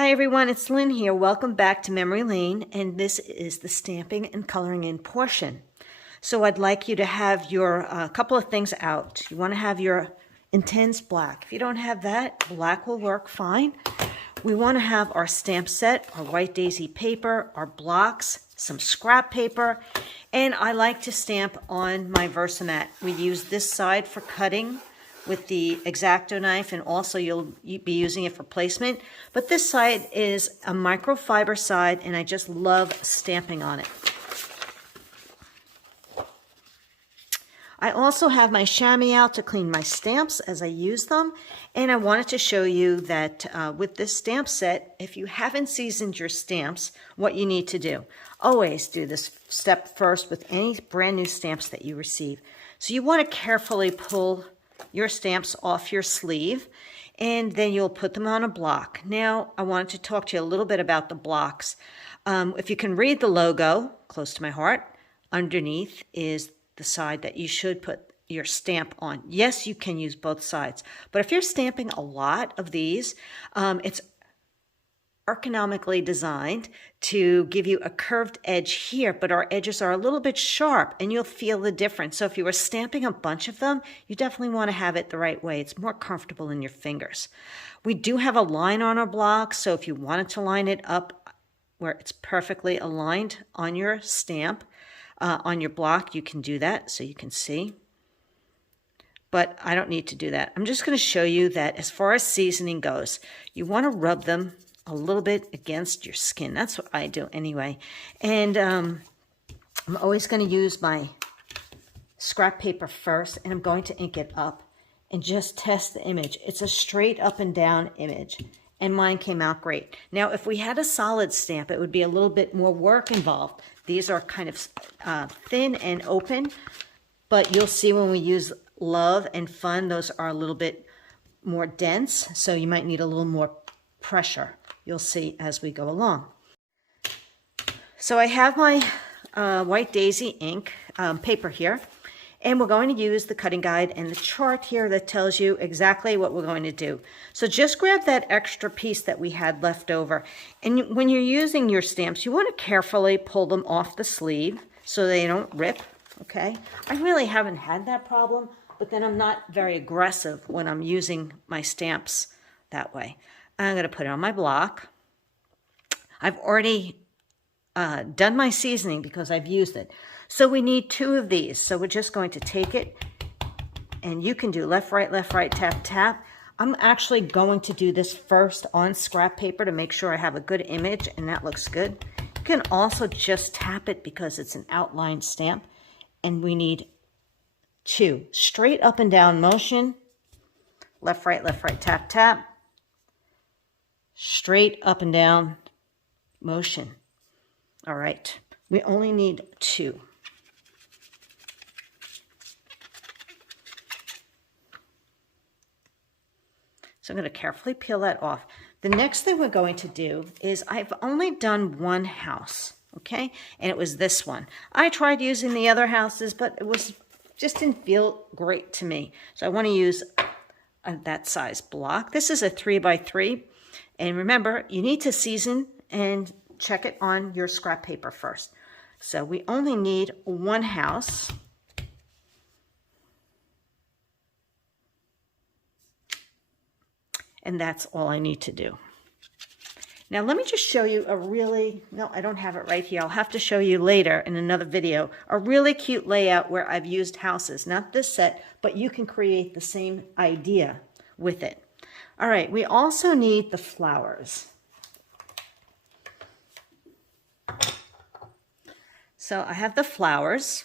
Hi everyone, it's Lynn here. Welcome back to Memory Lane, and this is the stamping and coloring in portion. So I'd like you to have your couple of things out. You want to have your intense black. If you don't have that, black will work fine. We want to have our stamp set, our white daisy paper, our blocks, some scrap paper, and I like to stamp on my Versamat. We use this side for cutting with the X-Acto knife, and also you'll be using it for placement. But this side is a microfiber side, and I just love stamping on it. I also have my chamois out to clean my stamps as I use them, and I wanted to show you that with this stamp set, if you haven't seasoned your stamps, what you need to do. Always do this step first with any brand new stamps that you receive. So you want to carefully pull your stamps off your sleeve, and then you'll put them on a block. Now, I wanted to talk to you a little bit about the blocks. If you can read the logo, close to my heart, underneath is the side that you should put your stamp on. Yes, you can use both sides, but if you're stamping a lot of these, it's ergonomically designed to give you a curved edge here, but our edges are a little bit sharp and you'll feel the difference. So if you were stamping a bunch of them, you definitely want to have it the right way. It's more comfortable in your fingers. We do have a line on our block, so if you wanted to line it up where it's perfectly aligned on your stamp, on your block, you can do that so you can see. But I don't need to do that. I'm just going to show you that as far as seasoning goes, you want to rub them a little bit against your skin. That's what I do anyway. And I'm always going to use my scrap paper first, and I'm going to ink it up and just test the image. It's a straight up and down image, and mine came out great. Now, if we had a solid stamp, it would be a little bit more work involved. These are kind of thin and open, but you'll see when we use love and fun, those are a little bit more dense, so you might need a little more pressure. You'll see as we go along. So I have my white daisy ink paper here, and we're going to use the cutting guide and the chart here that tells you exactly what we're going to do. So just grab that extra piece that we had left over, and when you're using your stamps, you want to carefully pull them off the sleeve so they don't rip, okay? I really haven't had that problem, but then I'm not very aggressive when I'm using my stamps that way. I'm going to put it on my block. I've already done my seasoning because I've used it. So we need 2 of these. So we're just going to take it, and you can do left, right, tap, tap. I'm actually going to do this first on scrap paper to make sure I have a good image, and that looks good. You can also just tap it because it's an outline stamp, and we need 2. Straight up and down motion. Left, right, tap, tap. Straight up and down motion. All right, we only need 2. So I'm going to carefully peel that off. The next thing we're going to do is I've only done one house, okay? And it was this one. I tried using the other houses, but it was just didn't feel great to me. So I want to use that size block. This is a 3x3. And remember, you need to season and check it on your scrap paper first. So we only need 1 house. And that's all I need to do. Now let me just show you no, I don't have it right here. I'll have to show you later in another video, a really cute layout where I've used houses. Not this set, but you can create the same idea with it. All right, we also need the flowers. So I have the flowers.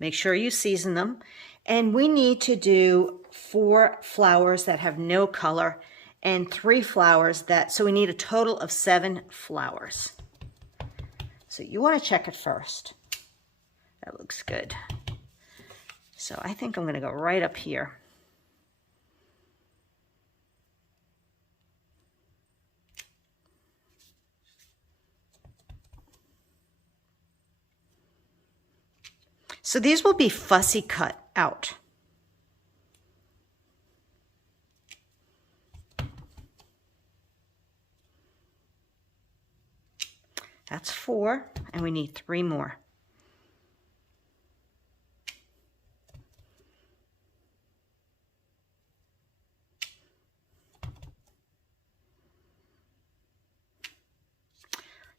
Make sure you season them. And we need to do 4 flowers that have no color and 3 flowers so we need a total of 7 flowers. So you want to check it first. That looks good. So I think I'm going to go right up here. So these will be fussy cut out. That's 4, and we need 3 more.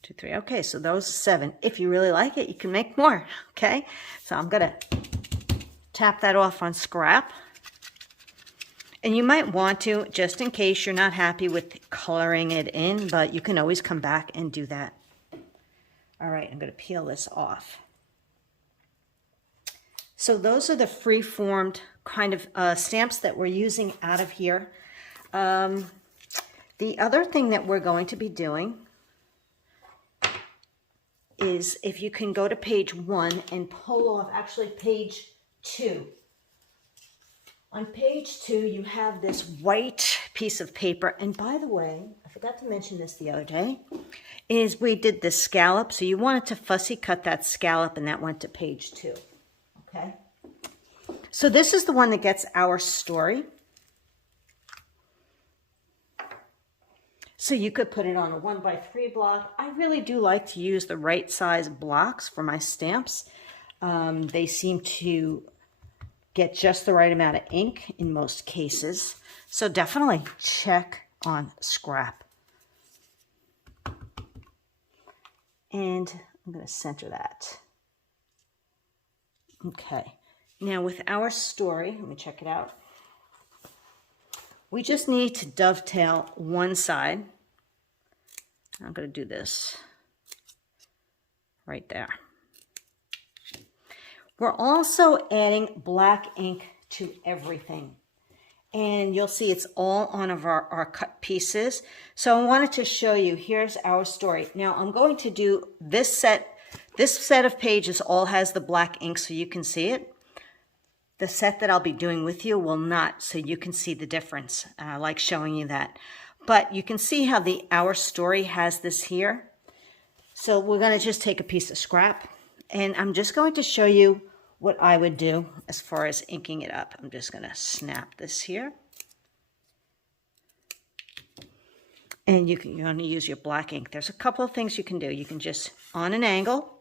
Two, 3. Okay, so those are 7. If you really like it, you can make more. Okay, so I'm gonna tap that off on scrap. And you might want to, just in case you're not happy with coloring it in, but you can always come back and do that. All right, I'm gonna peel this off. So those are the free-formed kind of stamps that we're using out of here. The other thing that we're going to be doing is, if you can go to page 1 and pull off, actually page 2. On page 2, you have this white piece of paper. And by the way, I forgot to mention this the other day, is we did this scallop. So you wanted to fussy cut that scallop, and that went to page 2. Okay. So this is the one that gets our story. So you could put it on a 1x3 block. I really do like to use the right size blocks for my stamps. They seem to get just the right amount of ink in most cases. So definitely check on scrap. And I'm going to center that. Okay. Now with our story, let me check it out. We just need to dovetail one side. I'm going to do this right there. We're also adding black ink to everything. And you'll see it's all on our cut pieces. So I wanted to show you, here's our story. Now I'm going to do this set of pages all has the black ink so you can see it. The set that I'll be doing with you will not, so you can see the difference. I like showing you that. But you can see how the Our Story has this here. So we're going to just take a piece of scrap, and I'm just going to show you what I would do as far as inking it up. I'm just going to snap this here. And you're going to use your black ink. There's a couple of things you can do. You can just, on an angle.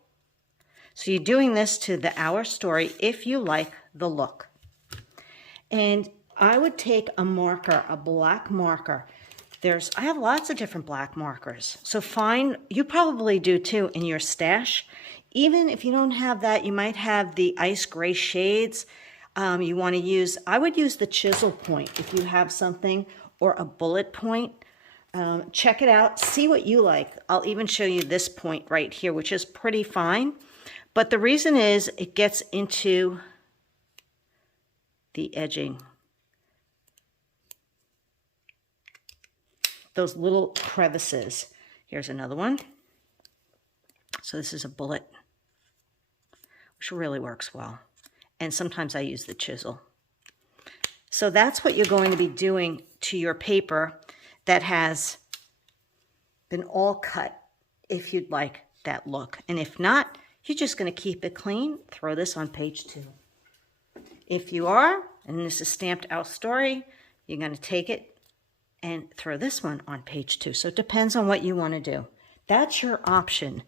So you're doing this to the Our Story if you like the look. And I would take a marker, a black marker. I have lots of different black markers. So you probably do too in your stash. Even if you don't have that, you might have the ice gray shades. You want to use, I would use the chisel point if you have something, or a bullet point. Check it out, see what you like. I'll even show you this point right here, which is pretty fine. But the reason is it gets into the edging. Those little crevices. Here's another one. So this is a bullet, which really works well. And sometimes I use the chisel. So that's what you're going to be doing to your paper that has been all cut, if you'd like that look. And if not, you're just going to keep it clean. Throw this on page 2. If you are, and this is stamped Our Story, you're going to take it and throw this one on page 2. So it depends on what you want to do. That's your option.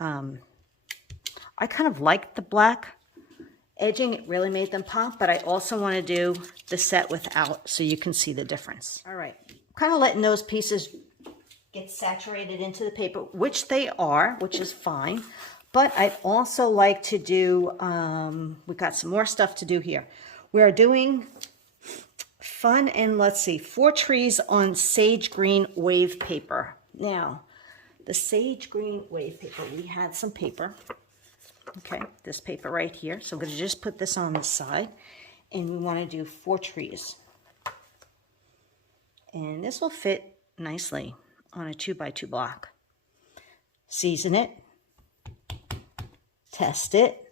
I kind of like the black edging. It really made them pop, but I also want to do the set without so you can see the difference. All right, kind of letting those pieces get saturated into the paper, which they are, which is fine. But I'd also like to do, we've got some more stuff to do here. We're doing fun, and let's see, 4 trees on sage green wave paper. Now, the sage green wave paper, we had some paper. Okay, this paper right here. So I'm going to just put this on the side, and we want to do 4 trees. And this will fit nicely on a 2x2 block. Season it. Test it.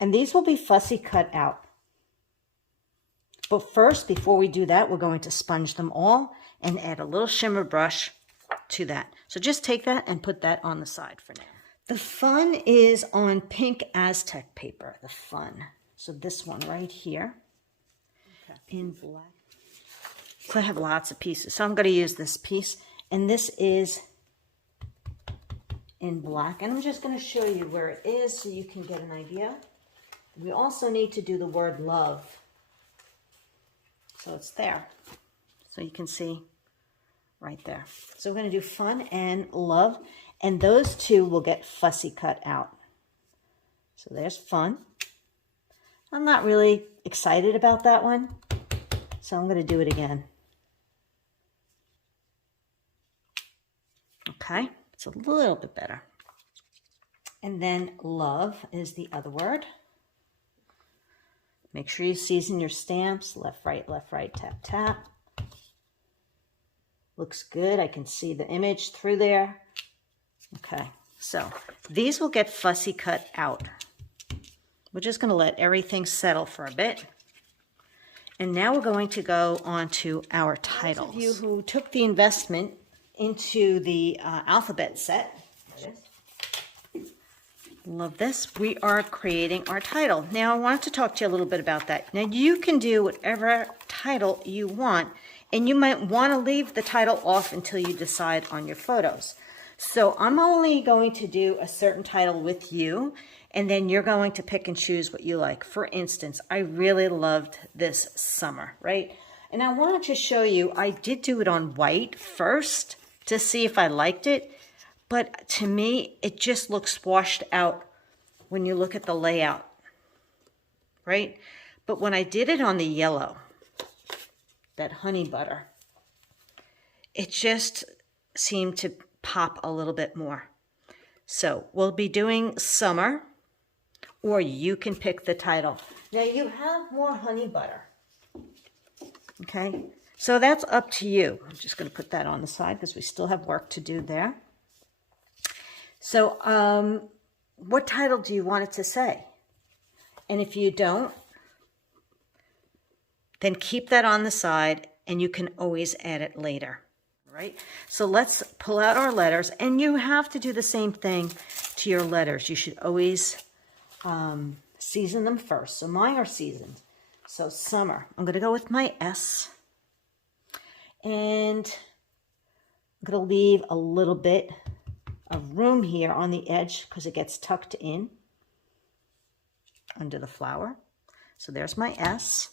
And these will be fussy cut out. But first, before we do that, we're going to sponge them all and add a little shimmer brush to that. So just take that and put that on the side for now. The fun is on pink Aztec paper, the fun. So this one right here. in black. So I have lots of pieces. So I'm going to use this piece. And this is in black. And I'm just going to show you where it is so you can get an idea. We also need to do the word love. So it's there. So you can see right there. So we're going to do fun and love. And those two will get fussy cut out. So there's fun. I'm not really excited about that one. So I'm going to do it again. Okay, it's a little bit better. And then love is the other word. Make sure you season your stamps. Left, right, tap, tap. Looks good. I can see the image through there. Okay, so these will get fussy cut out. We're just going to let everything settle for a bit. And now we're going to go on to our titles. Those of you who took the investment into the alphabet set, love this, we are creating our title. Now I wanted to talk to you a little bit about that. Now you can do whatever title you want, and you might want to leave the title off until you decide on your photos. So I'm only going to do a certain title with you, and then you're going to pick and choose what you like. For instance, I really loved this summer, right? And I wanted to show you, I did do it on white first to see if I liked it, but to me, it just looks washed out when you look at the layout, right? But when I did it on the yellow, that honey butter, it just seemed to pop a little bit more. So we'll be doing summer, or you can pick the title. Now you have more honey butter, okay? So that's up to you. I'm just going to put that on the side because we still have work to do there. So what title do you want it to say? And if you don't, then keep that on the side and you can always add it later, right? So let's pull out our letters, and you have to do the same thing to your letters. You should always season them first. So mine are seasoned. So summer, I'm going to go with my S. And I'm going to leave a little bit of room here on the edge because it gets tucked in under the flower. So there's my S.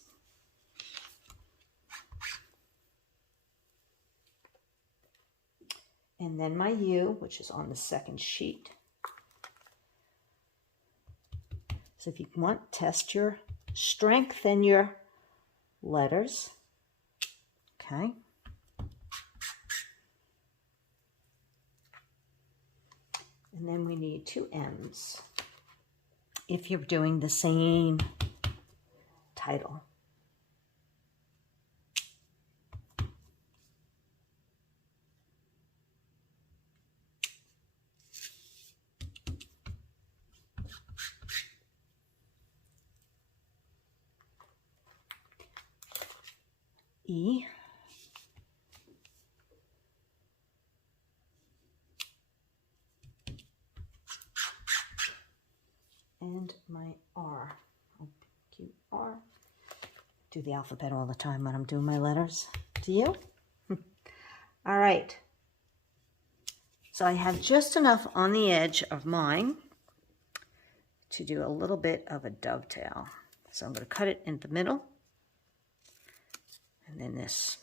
And then my U, which is on the second sheet. So if you want, test your strength in your letters. Okay. And then we need 2 M's if you're doing the same title. E. And my R. Cute R. Do the alphabet all the time when I'm doing my letters. Do you? All right. So I have just enough on the edge of mine to do a little bit of a dovetail. So I'm going to cut it in the middle. And then this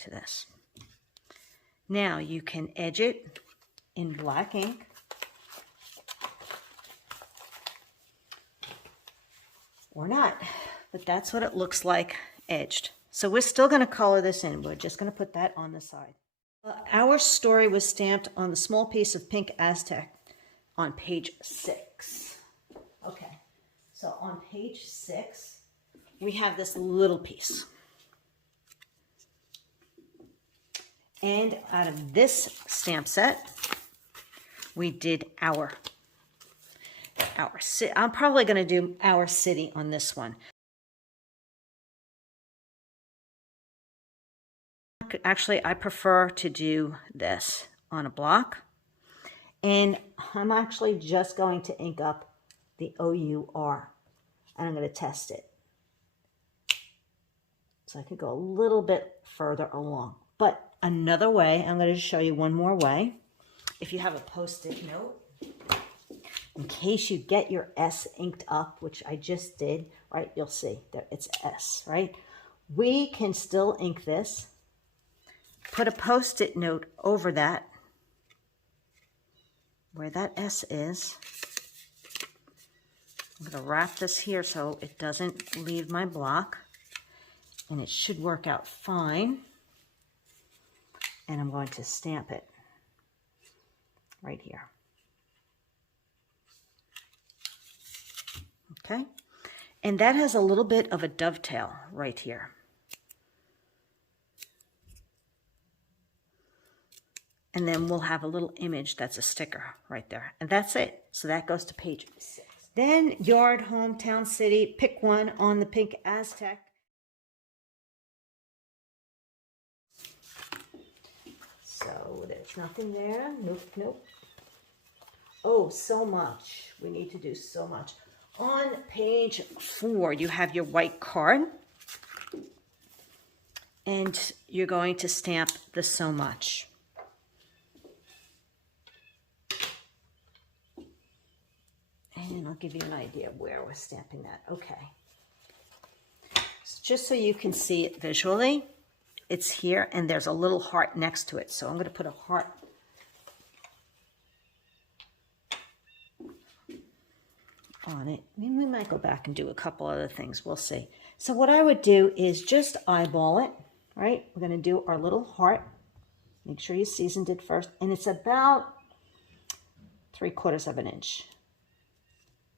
to this. Now you can edge it in black ink. Or not, but that's what it looks like edged. So we're still going to color this in. We're just going to put that on the side. Our story was stamped on the small piece of pink Aztec on page 6. Okay, so on page 6, we have this little piece. And out of this stamp set, we did our city. I'm probably going to do our city on this one. Actually, I prefer to do this on a block. And I'm actually just going to ink up the O-U-R. And I'm going to test it. So I could go a little bit further along. But another way, I'm going to show you one more way. If you have a Post-it note, in case you get your S inked up, which I just did, right, you'll see that it's S, right? We can still ink this, put a Post-it note over that, where that S is. I'm going to wrap this here so it doesn't leave my block, and it should work out fine. And I'm going to stamp it right here. Okay, and that has a little bit of a dovetail right here. And then we'll have a little image that's a sticker right there. And that's it. So that goes to page 6. Then yard, home, town, city, pick one on the pink Aztec. So there's nothing there. Nope, nope. Oh, so much. We need to do so much. On page 4, you have your white card. And you're going to stamp the so much. And I'll give you an idea of where we're stamping that. Okay. So just so you can see it visually, it's here, and there's a little heart next to it. So I'm going to put a heart on it. I mean, we might go back and do a couple other things. We'll see. So what I would do is just eyeball it, right? We're going to do our little heart. Make sure you seasoned it first. And it's about 3/4 of an inch.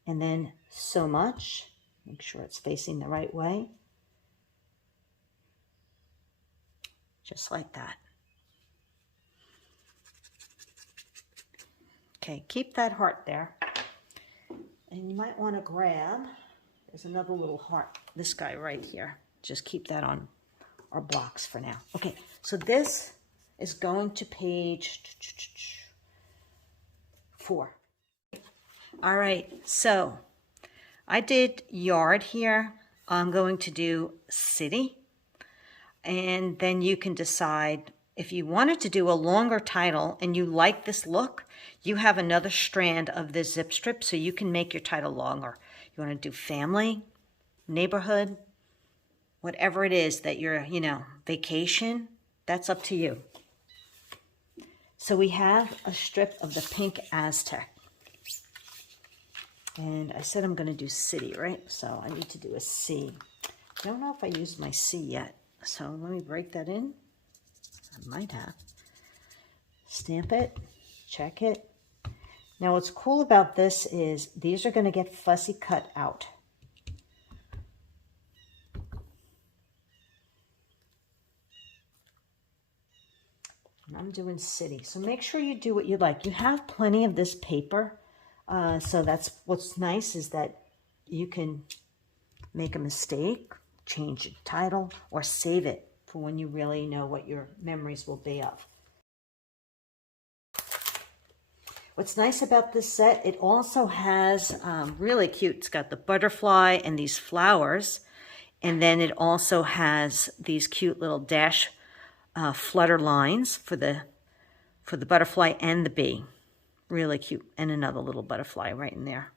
And then so much. Make sure it's facing the right way. Just like that. Okay, keep that heart there. And you might want to grab, there's another little heart, this guy right here. Just keep that on our blocks for now. Okay, so this is going to page 4. All right, so I did yard here. I'm going to do city. And then you can decide if you wanted to do a longer title and you like this look, you have another strand of this zip strip so you can make your title longer. You want to do family, neighborhood, whatever it is that you're, vacation, that's up to you. So we have a strip of the pink Aztec. And I said I'm going to do city, right? So I need to do a C. I don't know if I used my C yet. So let me break that in. I might have. Stamp it. Check it. Now what's cool about this is these are going to get fussy cut out. And I'm doing city. So make sure you do what you like. You have plenty of this paper. So that's what's nice is that you can make a mistake, change the title, or save it for when you really know what your memories will be of. What's nice about this set, it also has really cute, it's got the butterfly and these flowers, and then it also has these cute little dash flutter lines for the butterfly and the bee. Really cute. And another little butterfly right in there.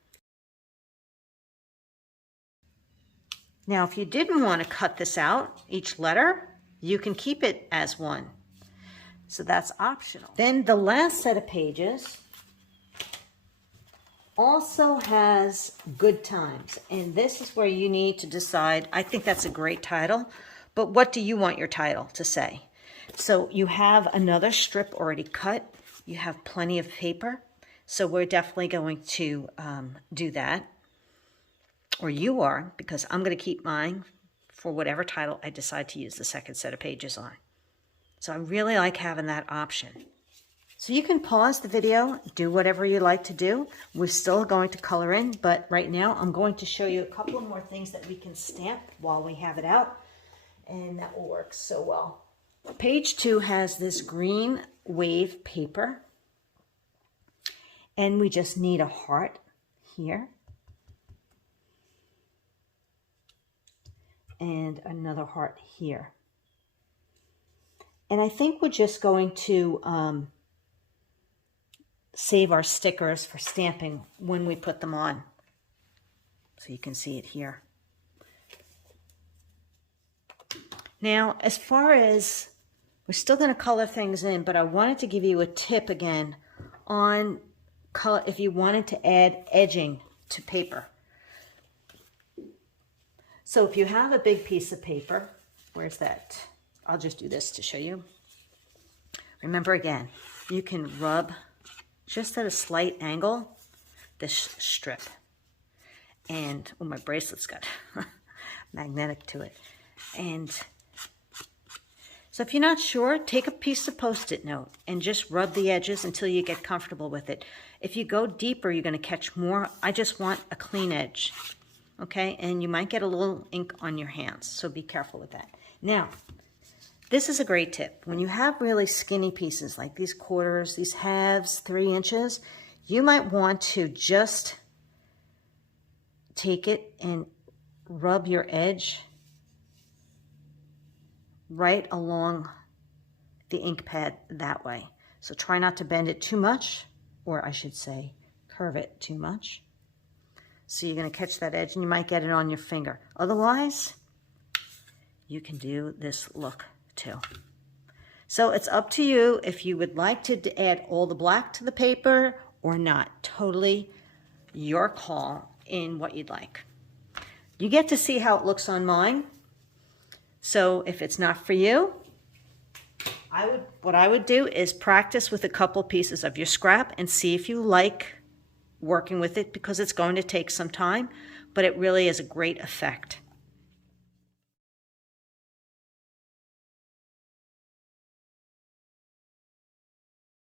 Now, if you didn't want to cut this out, each letter, you can keep it as one. So that's optional. Then the last set of pages also has good times. And this is where you need to decide. I think that's a great title, but what do you want your title to say? So you have another strip already cut. You have plenty of paper, so we're definitely going to do that. Or you are, because I'm going to keep mine for whatever title I decide to use the second set of pages on. So I really like having that option. So you can pause the video, do whatever you like to do. We're still going to color in, but right now I'm going to show you a couple of more things that we can stamp while we have it out, and that will work so well. Page 2 has this green wave paper, and we just need a heart here. and another heart here. And I think we're just going to save our stickers for stamping when we put them on. So you can see it here. Now, as far as, we're still going to color things in, but I wanted to give you a tip again on color if you wanted to add edging to paper. So if you have a big piece of paper, where's that? I'll just do this to show you. Remember again, you can rub just at a slight angle this strip. And, oh, my bracelet's got magnetic to it. And so if you're not sure, take a piece of Post-it note and just rub the edges until you get comfortable with it. If you go deeper, you're going to catch more. I just want a clean edge, okay? And you might get a little ink on your hands, so be careful with that. Now, this is a great tip. When you have really skinny pieces like these quarters, these halves, 3 inches, you might want to just take it and rub your edge right along the ink pad that way. So try not to bend it too much, or I should say curve it too much. So you're going to catch that edge and you might get it on your finger. Otherwise, you can do this look too. So it's up to you if you would like to add all the black to the paper or not. Totally your call in what you'd like. You get to see how it looks on mine. So if it's not for you, what I would do is practice with a couple pieces of your scrap and see if you like working with it, because it's going to take some time, but it really is a great effect.